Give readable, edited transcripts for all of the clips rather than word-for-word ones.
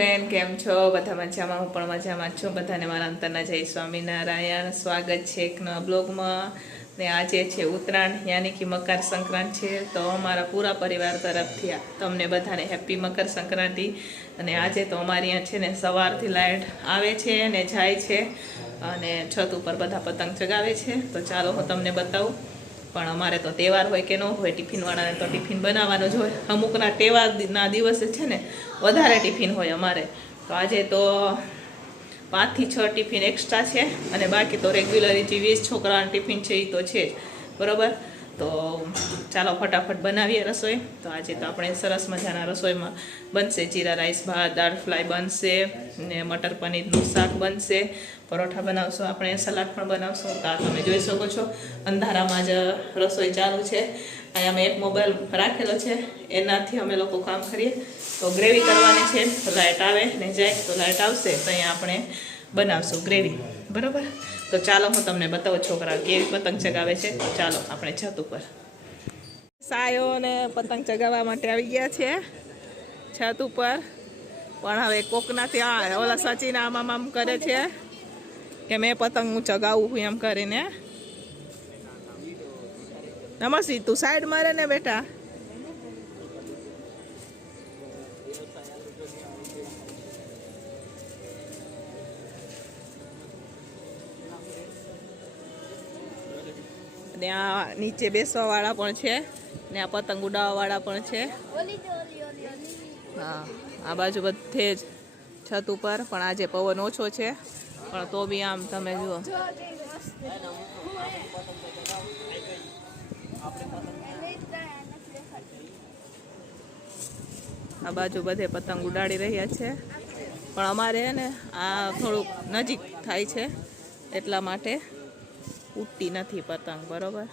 Friend, કેમ છો? બધા મજામાં? હું પણ મજામાં છું. બધાને મારા અંતરના જય સ્વામિનારાયણ. સ્વાગત છે એક નવા બ્લોગમાં. ને આજે છે ઉત્તરાયણ, યાની કે મકર સંક્રાંતિ છે. તો અમારા પૂરા પરિવાર તરફથી તમને બધાને હેપી મકર સંક્રાંતિ. અને આજે તો અમારી અહીંયા છે ને સવારથી લાઇટ આવે છે ને જાય છે, અને છત ઉપર બધા પતંગ ચગાવે છે. તો ચાલો હું તમને બતાવું. પણ અમારે તો તહેવાર હોય કે ન હોય, ટિફિનવાળાને તો ટિફિન બનાવવાનું જ હોય. અમુકના તહેવારના દિવસે છે ને વધારે ટિફિન હોય અમારે. તો આજે તો 5 થી 6 ટિફિન એક્સ્ટ્રા છે, અને બાકી તો રેગ્યુલર જે 20 છોકરાના ટિફિન છે એ તો છે જ, બરાબર. તો ચાલો ફટાફટ બનાવીએ રસોઈ. તો આજે તો આપણે સરસ મજાના રસોઈમાં બનશે જીરા રાઈસ, ભાત, દાળ ફ્રાય બનશે, ને મટર પનીરનું શાક બનશે, પરોઠા બનાવશું, આપણે સલાડ પણ બનાવશું. તો આ તમે જોઈ શકો છો અંધારામાં જ રસોઈ ચાલુ છે. અહીંયા અમે એક મોબાઈલ રાખેલો છે, એનાથી અમે લોકો કામ કરીએ. તો ગ્રેવી કરવાની છે. લાઇટ આવે ને જાય, તો લાઇટ આવશે તો અહીંયા આપણે બનાવશું ગ્રેવી, બરાબર. તો ચાલો હું તમને બતાવું છોકરા કેવી પતંગ ચગાવે છે. તો ચાલો આપણે છત ઉપર સાયો ને પતંગ ચગાવવા માટે આવી ગયા છે છત ઉપર. પણ હવે કોકનાથી ઓલા સચિન આમ કરે છે કે મેં પતંગ હું ચગાવું છું એમ કરીને. નમસ્તે, તું સાઈડ મારે ને બેટા. ને આ નીચે બેસવા વાળા પણ છે, ને આ પતંગ ઉડાવવા વાળા પણ છે. હા, આ બાજુ બધે જ છત ઉપર. પણ આજે પવન ઓછો છે, પણ તો બી આમ તમે જુઓ. આ બાજુ બધે પતંગ ઉડાડી રહ્યા છે, પણ અમારે ને આ થોડુંક નજીક થાય છે એટલા માટે ઉડતી નથી પતંગ, બરોબર.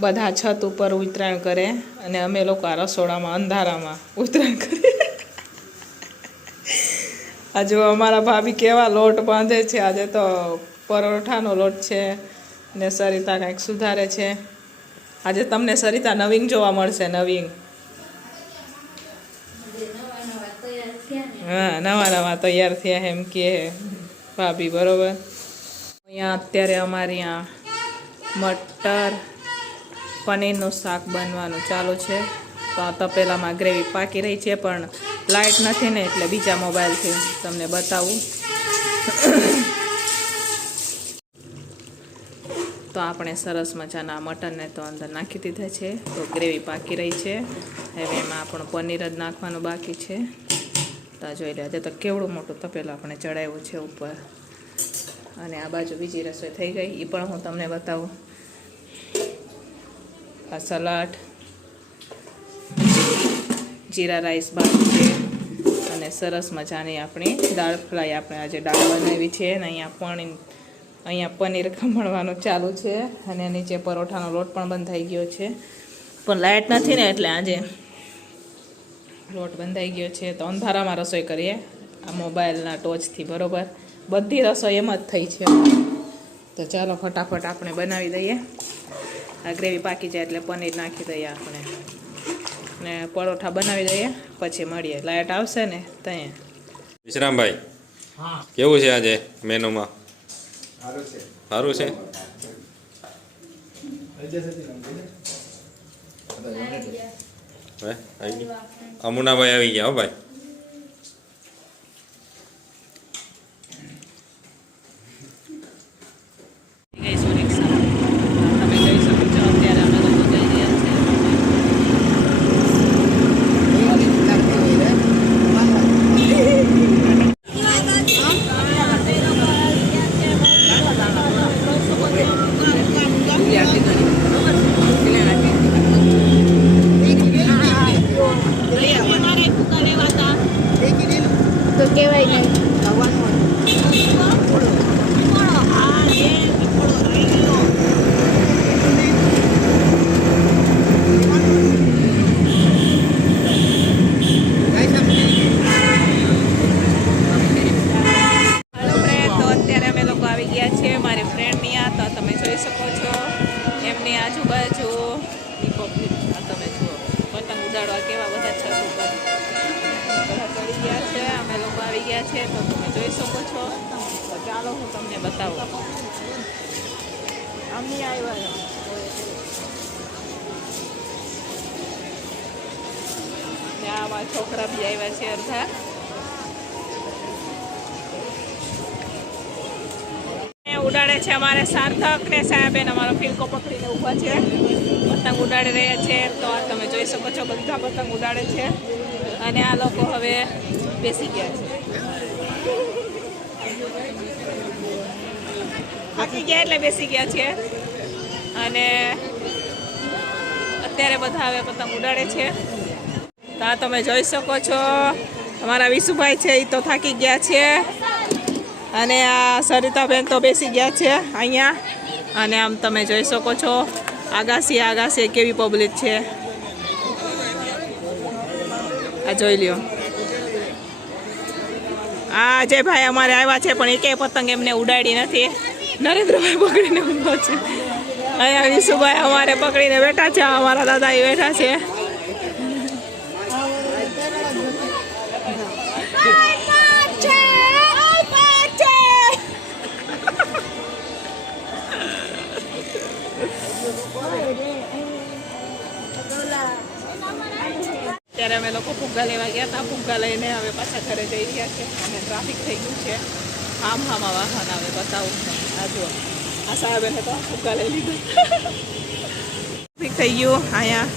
બધા છત ઉપર ઉત્તરાયણ કરે, અને અમે લોકો આ રસોડામાં અંધારામાં ઉત્તરાયણ કરીએ. આજે અમારા ભાભી કેવા લોટ બાંધે છે. આજે તો પરોઠાનો લોટ છે, ને સરિતા કંઈક સુધારે છે. આજે તમને સરિતા નવીન જોવા મળશે, નવીન. હા, નવા તૈયાર થયા એમ કે ભાભી, બરોબર. અહીંયા અત્યારે અમારે અહીંયા મટર પનીરનું શાક બનવાનું ચાલુ છે. તો આ તપેલામાં ગ્રેવી પાકી રહી છે, પણ લાઇટ નથી ને એટલે બીજા મોબાઈલથી તમને બતાવું. તો આપણે સરસ મજાના મટનને તો અંદર નાખી દીધા છે. તો ગ્રેવી પાકી રહી છે. હવે એમાં આપણું પનીર જ નાખવાનું બાકી છે. તો જોઈ લે, તો કેવડું મોટું તપેલું આપણે ચડાવ્યું છે ઉપર. અને આ બાજુ બીજી રસોઈ થઈ ગઈ, એ પણ હું તમને બતાવું. આ સલાડ, જીરા રાઈસ ભાત છે, અને સરસ મજાની આપણી દાળ ફ્રાય આપણે આજે દાળ બનાવી છે. અને અહીંયા પનીર ખમણવાનું ચાલુ છે, અને નીચે પરોઠાનો લોટ પણ બંધાઈ ગયો છે. પણ લાઇટ નથી ને એટલે આજે લોટ બંધાઈ ગયો છે. તો અંધારામાં રસોઈ કરીએ આ મોબાઈલના ટોચથી, બરોબર. બધી રસોઈ એમ જ થઈ છે. તો ચાલો ફટાફટ આપણે બનાવી દઈએ. આ ગ્રેવી પાકી જાય એટલે પનીર નાખી દઈએ આપણે, ને પરોઠા બનાવી દઈએ, પછી મળીએ. લાઇટ આવશે ને ત્યાં. વિશ્રામભાઈ, કેવું છે આજે મેનુમાં? સારું છે. અમુનાભાઈ આવી ગયા હો ભાઈ. છો એમની આજુબાજુ પબ્લિક આ તમે જુઓ પતંગ ઉડાડવા કેવા બધા છત ઉપર બધા ચડી ગયા છે. અમે લોકો આવી ગયા છે તો તમે જોઈ શકો છો. તો ચાલો હું તમને બતાવું. અમી આવ્યા આમાં છોકરા બી આવ્યા છે અડધા. ઉડાડે છે અમારે સાર્થક ને સાહેબેન અમારો ફિલકો પકડીને ઊભા છે. પતંગ ઉડાડી રહ્યા છે. તો આ તમે જોઈ શકો છો બધા પતંગ ઉડાડે છે અને આ લોકો હવે બેસી ગયા છે. થાકી ગયા એટલે બેસી ગયા છે અને અત્યારે બધા હવે પતંગ ઉડાડે છે. તો આ તમે જોઈ શકો છો અમારા વિશુભાઈ છે એ તો થાકી ગયા છે અને આ સરિતાબેન તો બેસી ગયા છે અહીંયા. અને આમ તમે જોઈ શકો છો આગાસી કેવી પબ્લિક છે. આ જોઈ લ્યો. આ અજયભાઈ અમારે આવ્યા છે પણ એકેય પતંગ એમને ઉડાડી નથી. નરેન્દ્રભાઈ પકડીને ઊભો છે. અહીંયા વિશુભાઈ અમારે પકડીને બેઠા છે. અમારા દાદા એ બેઠા છે. ત્યારે અમે લોકો ફુગ્ગા લેવા ગયા હતા. ફુગ્ગા લઈને હવે પાછા ઘરે જઈ રહ્યા છે અને ટ્રાફિક થઈ ગયું છે. આમાં વાહન આવે બતાવું. આ જુઓ આ સાહેબેને તો ફુગ્ગા લઈ લીધું. ટ્રાફિક થઈ ગયું અહીંયા.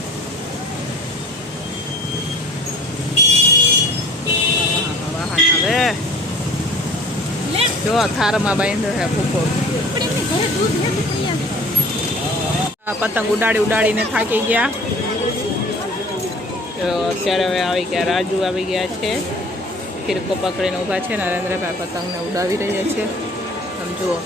વાહન આવે જો થારમાં બાંધ્યો છે ફૂફો. પતંગ ઉડાડીને થાકી ગયા. તો અત્યારે હવે આવી ગયા રાજુ આવી ગયા છે. ફિરકો પકડીને ઊભા છે. નરેન્દ્રભાઈ પતંગને ઉડાવી રહ્યા છે. તમે જુઓ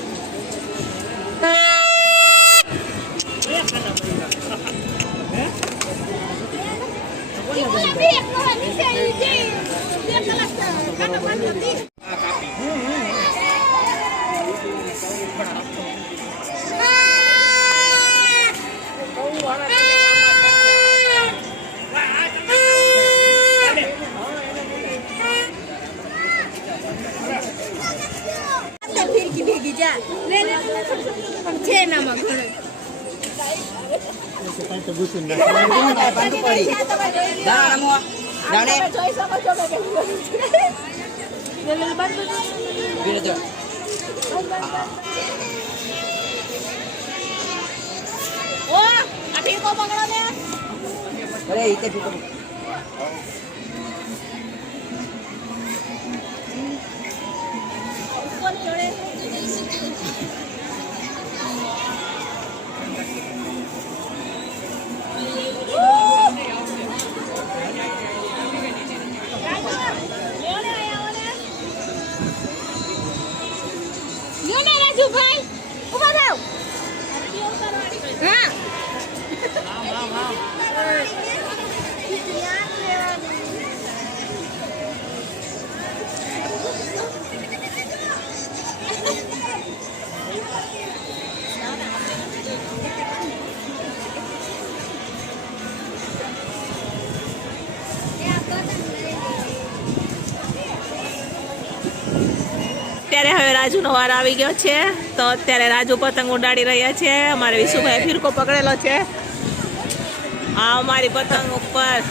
અત્યારે હવે રાજુનો વાર આવી ગયો છે. તો અત્યારે રાજુ પતંગ ઉડાડી રહ્યા છે. અમારે વિશુભાઈ ફિરકો પકડેલો છે. આ અમારી પતંગ ઉપર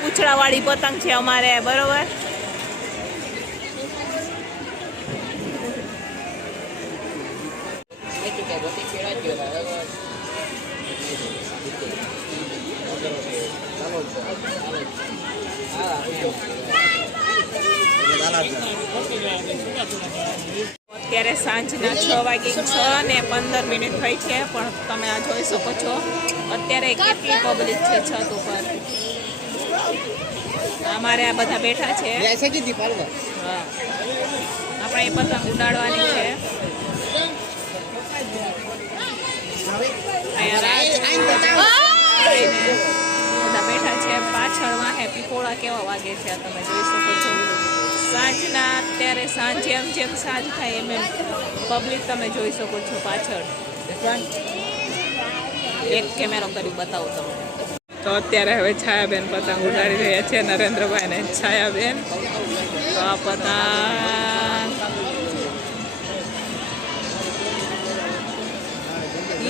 પૂંછડાવાળી પતંગ છે અમારે, બરોબર. અત્યારે સાંજના 6:06:15 થઈ છે, પણ તમે આ જોઈ શકો છો અત્યારે કેટલી પબ્લિક છે છત ઉપર. અમારે આ બધા બેઠા છે. હા, આપણે એ પતંગ ઉડાડવાની છે. બધા બેઠા છે. પાછળ વાહે પીપોળા કેવા વાગે છે તમે જોઈ શકો છો. સાંજના અત્યારે જેમ જેમ સાંજ થાય એમ પબ્લિક તમે જોઈ શકો છો પાછળ. એક કેમેરો કરી બતાવું તમને. તો અત્યારે હવે છાયાબેન પતંગ ઉડાડી રહ્યા છે, નરેન્દ્રભાઈ ને છાયાબેન. તો આ પતંગ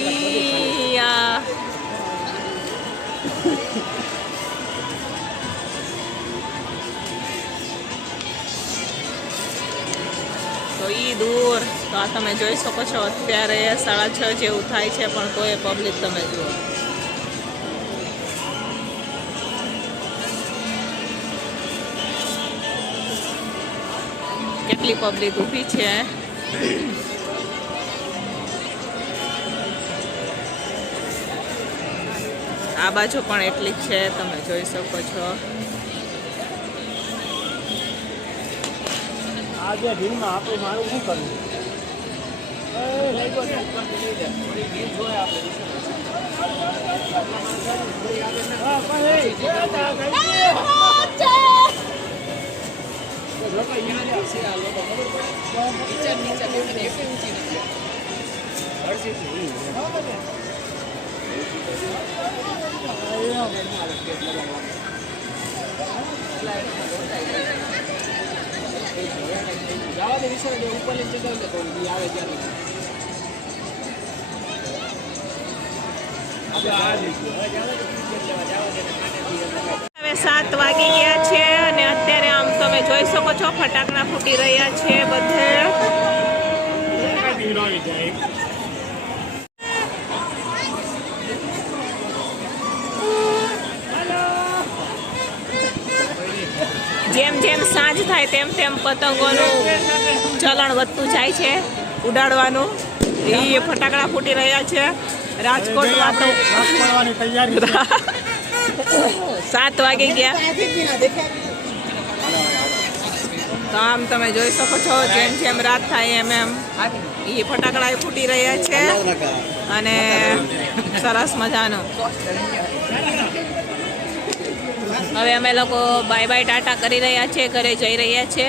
ઈયા તો ઈ દૂર. તો આ તમે જોઈ શકો છો અત્યારે 6:30 જેવું થાય છે, પણ તોય પબ્લિક તમે જુઓ. કેટલી પબ્લિક ઊભી છે. આ બાજુ પણ એટલી જ છે, તમે જોઈ શકો છો. આજે ભીડમાં આપણે મારું શું કરવું? હવે 7 વાગી ગયા છે અને અત્યારે આમ તમે જોઈ શકો છો ફટાકડા ફૂટી રહ્યા છે બધે. જેમ જેમ સાંજ થાય તેમ તેમ પતંગોનું ચલણ વધતું જાય છે ઉડાડવાનું. એ ફટાકડા ફૂટી રહ્યા છે રાજકોટમાં. તો 7 વાગી ગયા. તો આમ તમે જોઈ શકો છો જેમ જેમ રાત થાય એમ એમ એ ફટાકડા ફૂટી રહ્યા છે અને સરસ મજાનું. હવે અમે લોકો બાય બાય ટાટા કરી રહ્યા છે, ઘરે જઈ રહ્યા છે.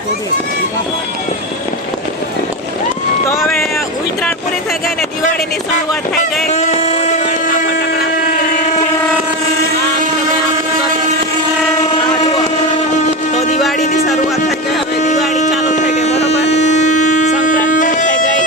તો હવે ઉત્તરાયણ પૂરી થઈ ગઈ ને દિવાળીની શરૂઆત થઈ ગઈ. તો દિવાળીની શરૂઆત થઈ ગઈ. હવે દિવાળી ચાલુ થઈ ગઈ, બરોબર. સંક્રાંત પૂરી થઈ ગઈ.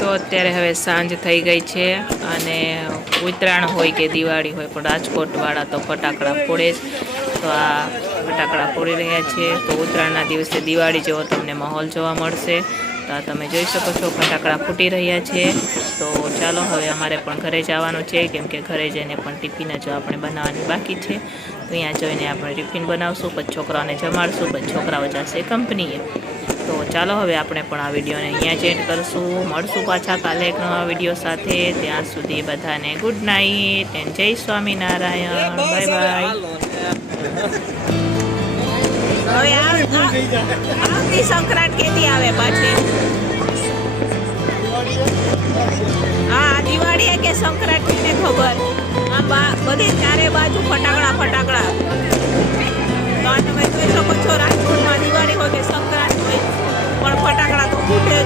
તો અત્યારે હવે સાંજ થઈ ગઈ છે અને ઉત્તરાયણ હોય કે દિવાળી હોય પણ રાજકોટવાળા તો ફટાકડા ફોડે જ. તો આ ફટાકડા ફોડી રહ્યા છે. તો ઉત્તરાયણના દિવસે દિવાળી જેવો તમને માહોલ જોવા મળશે. તો આ તમે જોઈ શકો છો ફટાકડા ફૂટી રહ્યા છે. તો ચાલો હવે અમારે પણ ઘરે જવાનું છે, કેમ કે ઘરે જઈને પણ ટિફિન જો આપણે બનાવવાની બાકી છે. તો અહીંયા જઈને આપણે ટિફિન બનાવશું, પછી છોકરાઓને જમાડશું, પછી છોકરાઓ જશે કંપનીએ. તો ચાલો હવે આપણે પણ આ વિડીયોને અહીંયા જ એન્ડ કરશું. મળશું પાછા કાલે એક નવા વિડીયો સાથે. ત્યાં સુધી બધાને ગુડ નાઇટ એન્ડ જય સ્વામિનારાયણ. Bye bye. હવે આવતી સંક્રાંત કેદી આવે પાછી? હા, દિવાળી કે સંક્રાંત ને ખબર. આ બધી ચારે બાજુ ફટાકડા ફટાકડા. તો આ તમે જોઈ શકો છો રાજકોટમાં દિવાળી હોય કે સંક્રાંત હોય પણ ફટાકડા તો ફૂટે